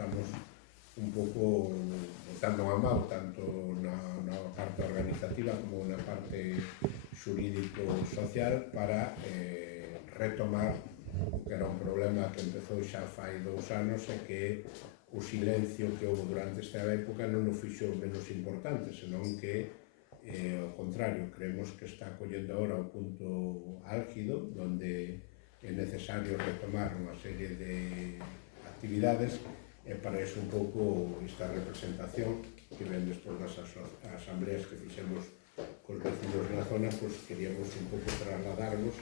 estamos un pouco botando a mão tanto na parte organizativa como na parte xurídico-social para retomar o que era un problema que empezou xa fai 2 anos e que o silencio que houve durante esta época non o fixo menos importante, senón que, ao contrario, creemos que está collendo agora o punto álgido, donde é necesario retomar unha serie de actividades e para eso un pouco esta representación que ven despois das asambleas que fixemos cos vecinos na zona, pois queríamos un pouco trasladarnos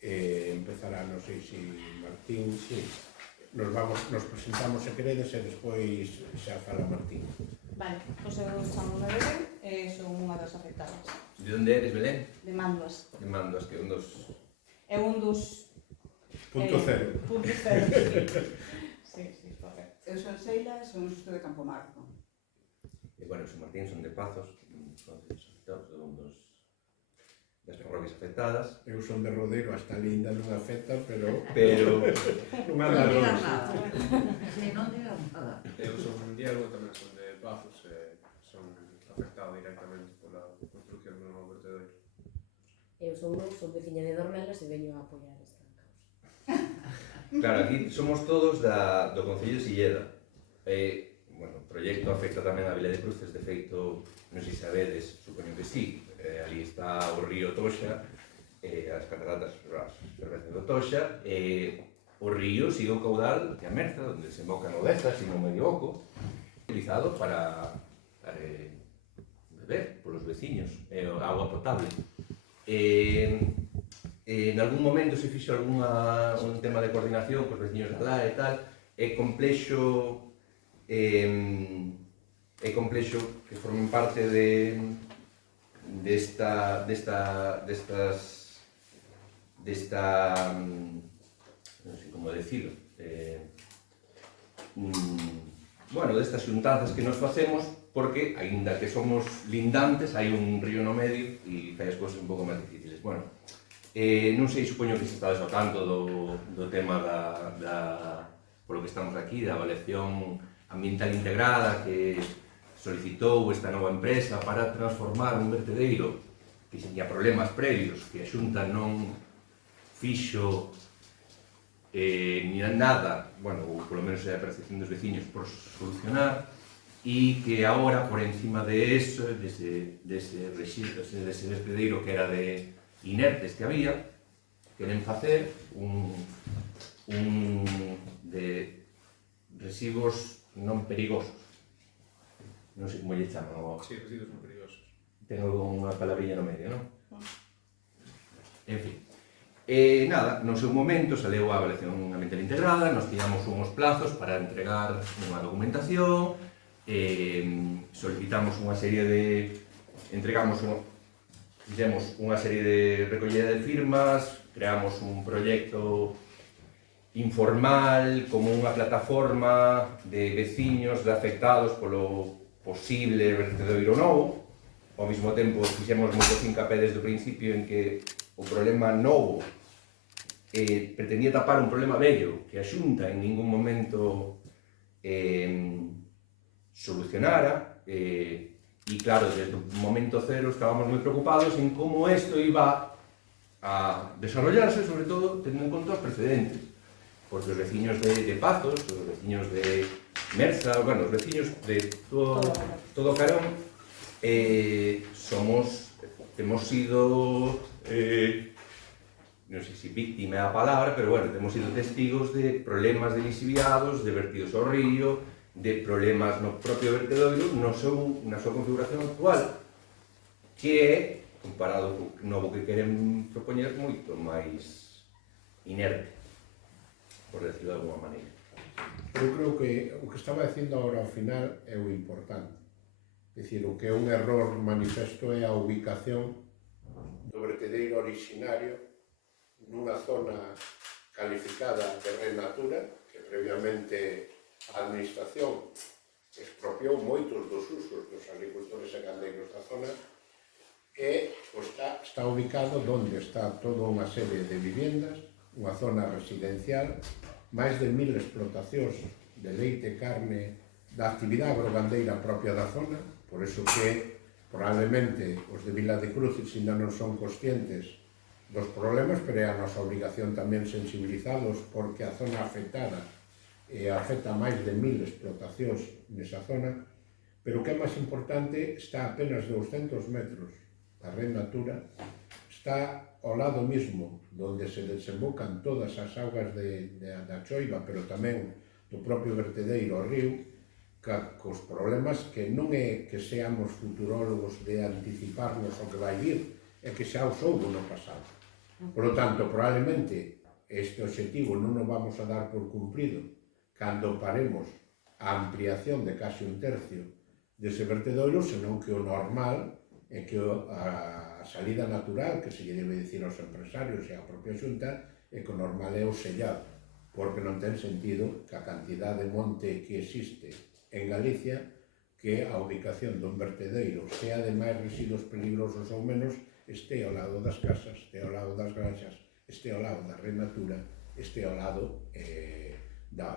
e empezará, non sei se Martín, sí, nos presentamos se queredes e despois xa fala Martín. Vale, pois eu chamo de Belén e son unha das afectadas. De onde eres, Belén? De Manduas. De Manduas, que é un dos... É un dos... Punto cero. Punto cero, sí, correcto. Eu son Seila e son xusto de Campomarco. E, bueno, son Martín, son de Pazos, concellos afectados, de un das parroquias afectadas. Eu son de Rodeiro, hasta linda non afecta, pero... Non Nada, digan non. nada. Sí, non digan nada. Eu son Diego, tamén son de Pazos e son afectado directamente pola construcción do novo vertedero. Eu son veciña de Dornelas e veño a apoiar esta causa. Claro, aquí somos todos do Concello de Silleda. Bueno, o proxecto afecta tamén a Vila de Cruces, de feito, non sei se sabedes, supoño que sí, ali está o río Toxa, as cataratas, as fervenzas do Toxa, o río sigue o caudal que a Merza, onde se emboca no Deza, se non me equivoco, utilizado para beber polos veciños, agua potable. En algún momento se fixo un tema de coordinación cos veciños de lá e tal, é complexo que formen parte desta non sei como decirlo, bueno, destas xuntanzas que nos facemos, porque, aínda que somos lindantes, hai un río no medio e fai as cousas un pouco máis difíciles. Bueno, non sei, supoño que se está ao tanto do tema polo que estamos aquí, da avaliación ambiental integrada que solicitou esta nova empresa para transformar un vertedeiro que tiña problemas previos, que a Xunta non fixo ni nada, bueno, ou polo menos é a percepción dos veciños por solucionar, e que agora, por encima de eso, dese vertedeiro que era de inertes que había, queren facer un de residuos non perigosos. Non sei como lle chaman. Sí, residuos non perigosos. Tengo unha palabrilla no medio, non? En fin. Nada, no seu momento saleu a avaliación ambiental integrada, nos tiñamos unhos plazos para entregar unha documentación, solicitamos unha serie de... fixemos unha serie de recollida de firmas, creamos un proxecto informal como unha plataforma de veciños de afectados polo posible vertedoiro novo. Ao mesmo tempo fixemos moito fincapé desde o principio en que o problema novo pretendía tapar un problema vello que a Xunta en ningún momento solucionara, e claro, desde o momento cero estábamos moi preocupados en como isto iba a desarrollarse, sobre todo tendo en conta os precedentes, porque os veciños de Pazos, os veciños de Merza, bueno, os veciños de todo o Carón, hemos sido, non sei se víctima é a palabra, pero bueno, hemos sido testigos de problemas de lixiviados, de vertidos ao río, de problemas no propio vertedoiro, na súa configuración actual, que é, comparado co novo que queren propoñer, moito máis inerte, por decirlo de alguma maneira. Eu creo que o que estaba dicindo agora ao final é o importante. É dicir, o que é un error manifesto é a ubicación do vertedeiro originario nunha zona calificada de Red Natura, que previamente a administración expropiou moitos dos usos dos agricultores e gandeiros da zona, e está ubicado onde está toda unha serie de viviendas, unha zona residencial, máis de 1000 explotacións de leite, carne, da actividade agrogandeira propia da zona, por eso que probablemente os de Vila de Cruces ainda non son conscientes dos problemas, pero é a nosa obrigación tamén sensibilizados porque a zona afectada afecta a máis de 1000 explotacións nesa zona, pero o que é máis importante está a apenas 200 metros da Red Natura, está ao lado mismo donde se desembocan todas as augas da Choiva, pero tamén do propio vertedeiro ao río, cos problemas que non é que seamos futurólogos de anticiparnos o que vai vir, é que xa os houbo no pasado. Por lo tanto, probablemente este objetivo non nos vamos a dar por cumprido cando paremos a ampliación de case un tercio dese vertedoiro, senón que o normal é que a salida natural, que se lle debe dicir aos empresarios e á propia xunta, é que o normal é o sellado, porque non ten sentido que a cantidad de monte que existe en Galicia, que a ubicación dun vertedeiro, sea de máis residuos peligrosos ou menos, este ao lado das casas, este ao lado das granxas, este ao lado da Red Natura, este ao lado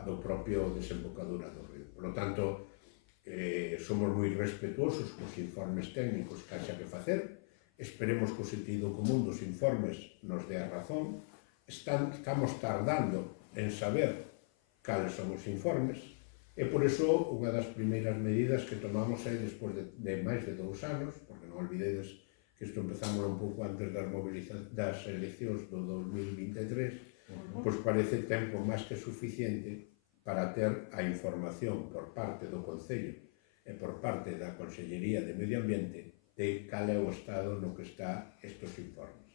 do propio desembocadura do río. Por lo tanto, somos moi respetuosos cos informes técnicos que haxa que facer, esperemos que o sentido común dos informes nos dé a razón, estamos tardando en saber cales son os informes, e por iso unha das primeiras medidas que tomamos é despois de máis de 2 anos, porque non olvidedes que isto empezamos un pouco antes das eleccións do 2023, pois parece tempo máis que suficiente para ter a información por parte do Concello e por parte da Consellería de Medio Ambiente de cal é o estado no que está estes informes.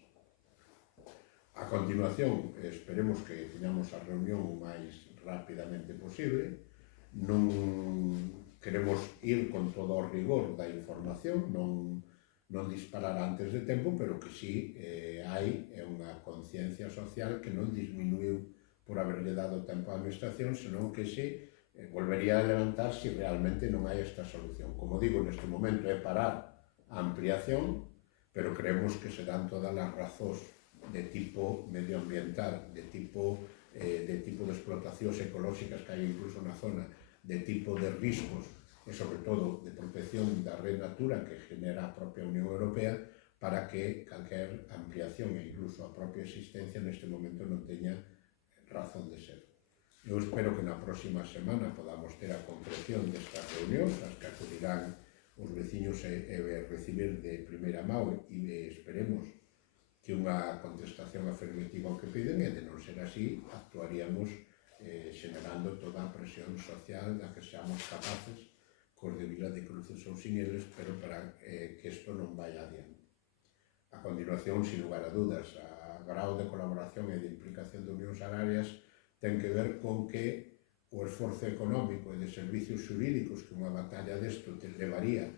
A continuación, esperemos que teñamos a reunión o máis rapidamente posible. Non queremos ir con todo o rigor da información, non disparar antes de tempo, pero que sí hai unha conciencia social que non disminuiu por haberlle dado tempo á administración, senón que se volvería a levantar se realmente non hai esta solución. Como digo, neste momento é parar a ampliación, pero creemos que se dan todas as razóns de tipo medioambiental, de tipo de explotacións ecolóxicas que hai incluso na zona, de tipo de riscos e, sobre todo, de protección da Red Natura que genera a propia Unión Europea para que calquer ampliación e incluso a propia existencia neste momento non teña razón de ser. Eu espero que na próxima semana podamos ter a concreción destas reunións, as que acudirán os veciños e recibir de primeira mão e esperemos que unha contestación afirmativa ao que piden, e de non ser así, actuaríamos xenerando toda a presión social da que seamos capaces cos de Vila de Cruces ou sin eles, pero para que isto non vaya adiante. A continuación, sin lugar a dudas, a grau de colaboración e de implicación de unións agrarias ten que ver con que o esforzo económico e de servicios xurídicos que unha batalla desto te levaría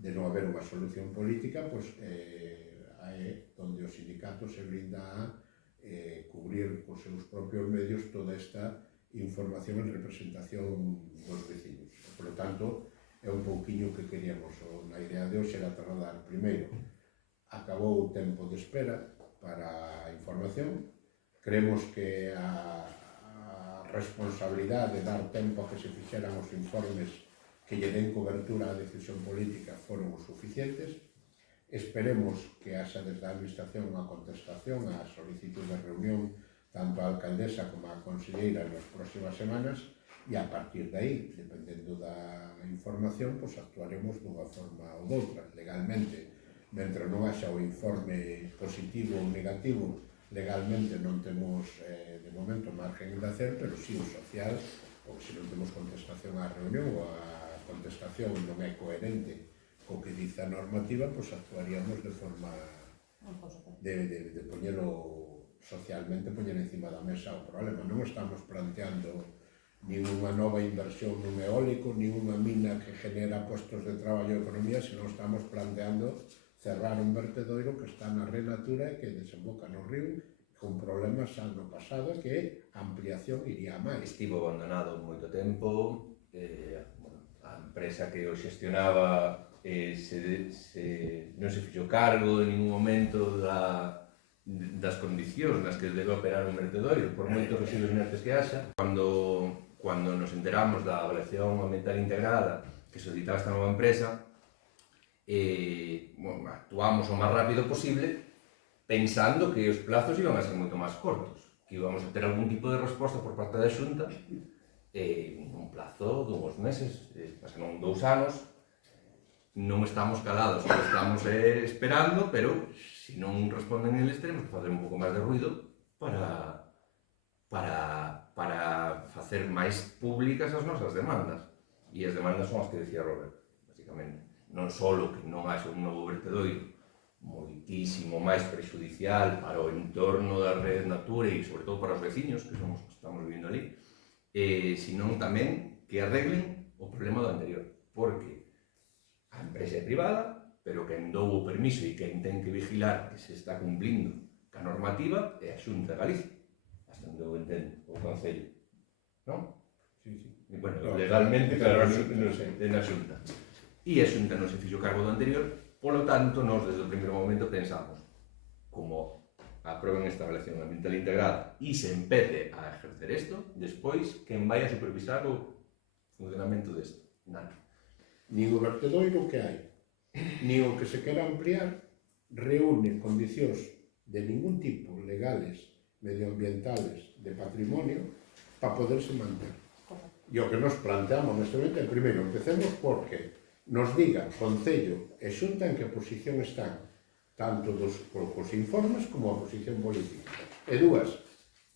de non haber unha solución política, pois é onde o sindicato se brinda a cubrir cos seus propios medios toda esta información en representación dos veciños. Por lo tanto, é un pouquiño que queríamos. Na idea de hoxe era trasladar primeiro. Acabou o tempo de espera para a información. Creemos que a responsabilidade de dar tempo a que se fixeran os informes que lle den cobertura á decisión política foron os suficientes. Esperemos que haxa desde a Administración unha contestación á solicitud de reunión tanto a alcaldesa como a conselleira nas próximas semanas, e a partir de aí, dependendo da información, pois actuaremos dunha forma ou doutra. Legalmente, mentre non haxa o informe positivo ou negativo, legalmente non temos de momento margen de hacer, pero si o social, ou se non temos contestación á reunión ou a contestación non é coherente co que dice a normativa, pois actuaríamos de forma de poñelo socialmente, poñer encima da mesa o problema. Non estamos planteando nin unha nova inversión nun eólico, nin unha mina que genera postos de traballo e economía, senón estamos planteando cerrar un vertedoiro que está na Red Natura e que desemboca no río con problemas xa no pasado, que a ampliación iría máis. Estivo abandonado moito tempo, a empresa que o xestionaba non se fixo cargo en ningún momento das condicións nas que debe operar un vertedoiro, por moitos residuos inertes que haxa. Cando cando nos enteramos da avaliación ambiental integrada que solicitaba esta nova empresa, bueno, actuamos o máis rápido posible pensando que os plazos iban a ser moito máis cortos, que íbamos a ter algún tipo de resposta por parte da Xunta un plazo de uns meses, pasaron 2 anos, non estamos calados, non estamos esperando, pero se non responden eles teremos que facer un pouco máis de ruido para facer máis públicas as nosas demandas. E as demandas son as que decía Robert, basicamente. Non só que non haxa un novo vertedoiro moitísimo máis prexudicial para o entorno da Red Natura e, sobre todo, para os veciños, que somos os que estamos vivindo ali, senón tamén que arreglen o problema do anterior. Porque a empresa é privada, pero quen dou o permiso e quen ten que vigilar que se está cumplindo ca normativa é a Xunta de Galicia, hasta onde eu entendo, o Concello, non? Sí, sí. E, bueno, No, legalmente, claro, non sei. é na Xunta. E a Xunta non se fixo cargo do anterior, polo tanto, nós desde o primeiro momento pensamos, como aproben esta evaluación ambiental integrada e se empece a ejercer isto, despois, quen vai a supervisar o funcionamento desto? Nada. Nin o vertedoiro que hai, nin o que se quera ampliar, reúne condicións de ningún tipo legales, medioambientales, de patrimonio, para poderse manter. E o que nos planteamos neste momento é, primeiro, empecemos porque nos diga Concello e Xunta en que posición están, tanto cos informes como a posición política. E dúas,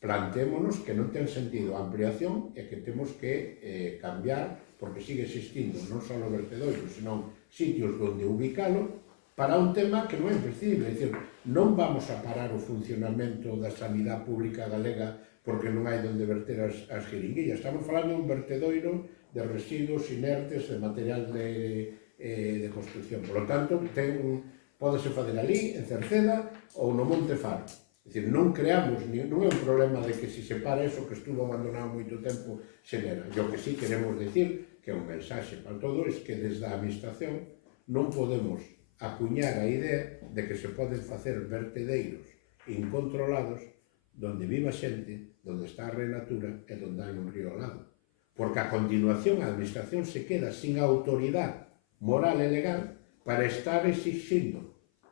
plantémonos que non ten sentido a ampliación e que temos que cambiar, porque sigue existindo non só o vertedoiro, senón sitios onde ubicalo, para un tema que non é imprescindible. É dicir, non vamos a parar o funcionamento da sanidade pública galega porque non hai onde verter as jeringuillas. Estamos falando de un vertedoiro de residuos inertes, de material de construcción. Por lo tanto, pódese fazer ali, en Cerceda, ou no Monte Faro. É dicir, non creamos, non é un problema de que se separa eso que estuvo abandonado moito tempo, xenera. E o que sí queremos decir, que é un mensaxe para todo, é que desde a administración non podemos acuñar a idea de que se poden facer vertedeiros incontrolados donde viva xente, donde está a Red Natura e donde hai un río ao lado. Porque a continuación a administración se queda sin autoridade moral e legal para estar exixindo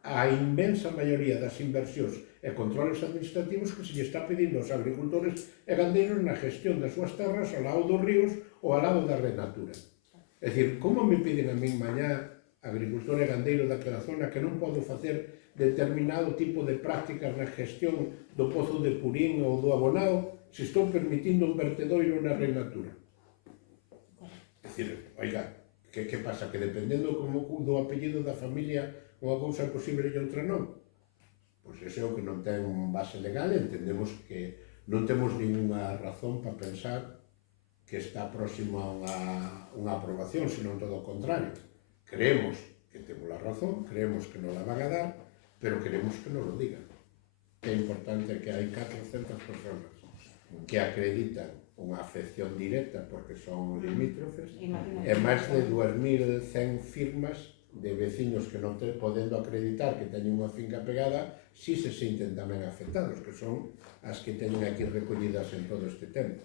a inmensa maioría das inversións e controles administrativos que se lle está pedindo aos agricultores e gandeiros na gestión das súas terras ao lado dos ríos ou ao lado da Red Natura. É dicir, como me piden a min mañá, agricultor e gandeiro daquela zona, que non podo facer determinado tipo de prácticas na gestión do pozo de Purín ou do Abonao se estou permitindo un vertedoiro na Red Natura? É dicir, oiga, que pasa? Que dependendo do apellido da familia unha cousa é posible e outra non? Pois iso é o que non ten base legal e entendemos que non temos ninguna razón para pensar que está próximo a unha aprobación, senón todo o contrario. Creemos que temos a razón, creemos que non la van a dar, pero queremos que nos lo digan. É importante que hai 400 personas que acreditan unha afección directa porque son limítrofes e máis de 2.100 firmas de veciños que non podendo acreditar que teñen unha finca pegada si se sinten tamén afectados, que son as que teñen aquí recollidas en todo este tempo.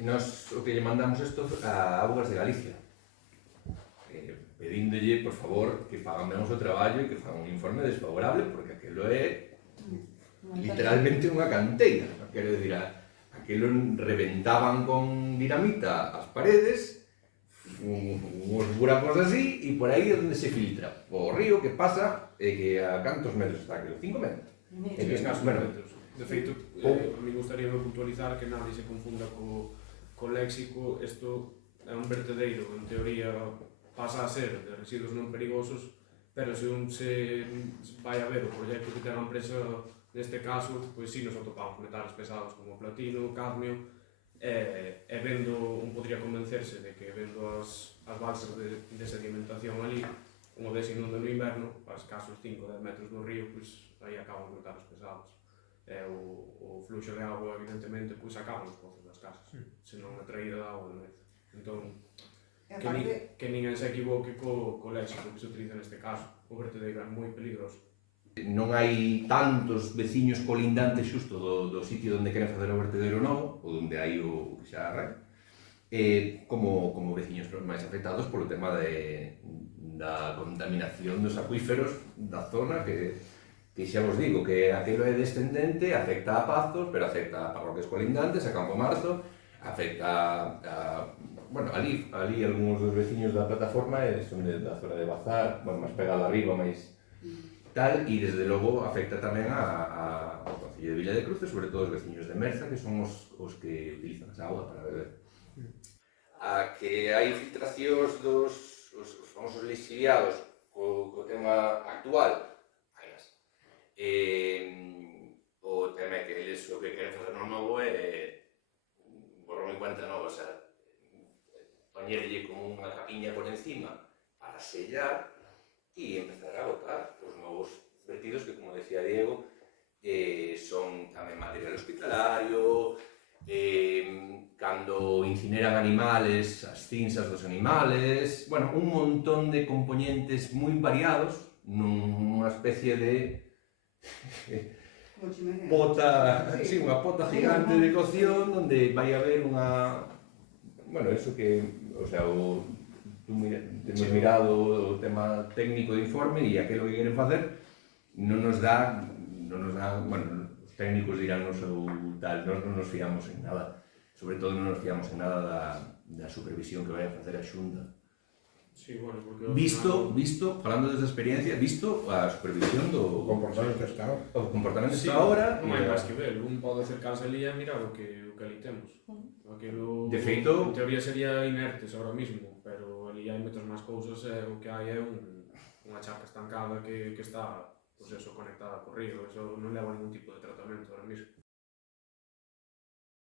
Nos o que lle mandamos isto a Augas de Galicia, pedíndolle, por favor, que fagan ben o seu traballo e que fagan un informe desfavorable, porque aquilo é literalmente unha canteira. Quero dicir, aquilo reventaban con dinamita as paredes, uns buracos así, e por aí é onde se filtra o río que pasa e que a cantos metros está aquilo? 5 metros? En escasos metros. De feito, a mí gustaría puntualizar que nadie se confunda co léxico. Isto é un vertedeiro, en teoría pasa a ser de residuos non perigosos, pero se un se vai a ver o proxecto que ten a empresa neste caso, pois si nos atopamos metales pesados como platino, cadmio, e vendo, un podría convencerse de que vendo as balsas de sedimentación ali, como se inunda no inverno, a escasos 5-10 metros do río, pois aí acaban os metales pesados. O fluxo de agua, evidentemente, pois acaban os pozos das casas, senón a traída de agua de noite. Entón, que ninguén se equivoque co léxico que se utiliza neste caso. O vertedeiro é moi peligroso. Non hai tantos veciños colindantes xusto do sitio onde queren facer o vertedeiro novo, ou onde hai o que xa arranca, como veciños máis afectados polo tema da contaminación dos acuíferos da zona que xa vos digo que aquilo é descendente, afecta a Pazos, pero afecta a parroquias colindantes, a Campo Marzo, afecta a bueno, ali algúns dos veciños da plataforma son da zona de Bazar, bueno, máis pegado arriba, máis tal, e desde logo afecta tamén ao Concello de Villa de Cruces, sobre todo os veciños de Merza, que son os que utilizan esa auga para beber. A que hai filtracións dos os famosos lixiviados co tema actual, haias. O tema é que eles o que queren facer no novo é borrón e cuenta nova, o sea, poñerlle como unha capiña por encima para sellar e empezar a botar os novos vertidos que, como decía Diego, son tamén material hospitalario, cando incineran animales, as cinzas dos animales, bueno, un montón de componentes moi variados nunha especie de pota, sí, unha pota gigante de cocción onde vai haber unha, bueno, eso que, o sea, temos mirado o tema técnico de informe e aquilo que queren facer non nos dá, bueno, os técnicos dirán o seu tal, nós non nos fiamos en nada, sobre todo non nos fiamos en nada da supervisión que vai a facer a Xunta. Sí, bueno, porque Visto, falando desa experiencia, visto a supervisión do comportamento hasta ahora. O comportamento sí, hasta ahora. non hai máis que ver, un pode acercarse ali e mirar o que ali temos. Aquilo, De feito, en teoría sería inertes ahora mismo, pero ali hai moitas máis cousas e o que hai é unha charca estancada que está, pues eso, conectada co río, eso non leva ningún tipo de tratamento ahora mismo.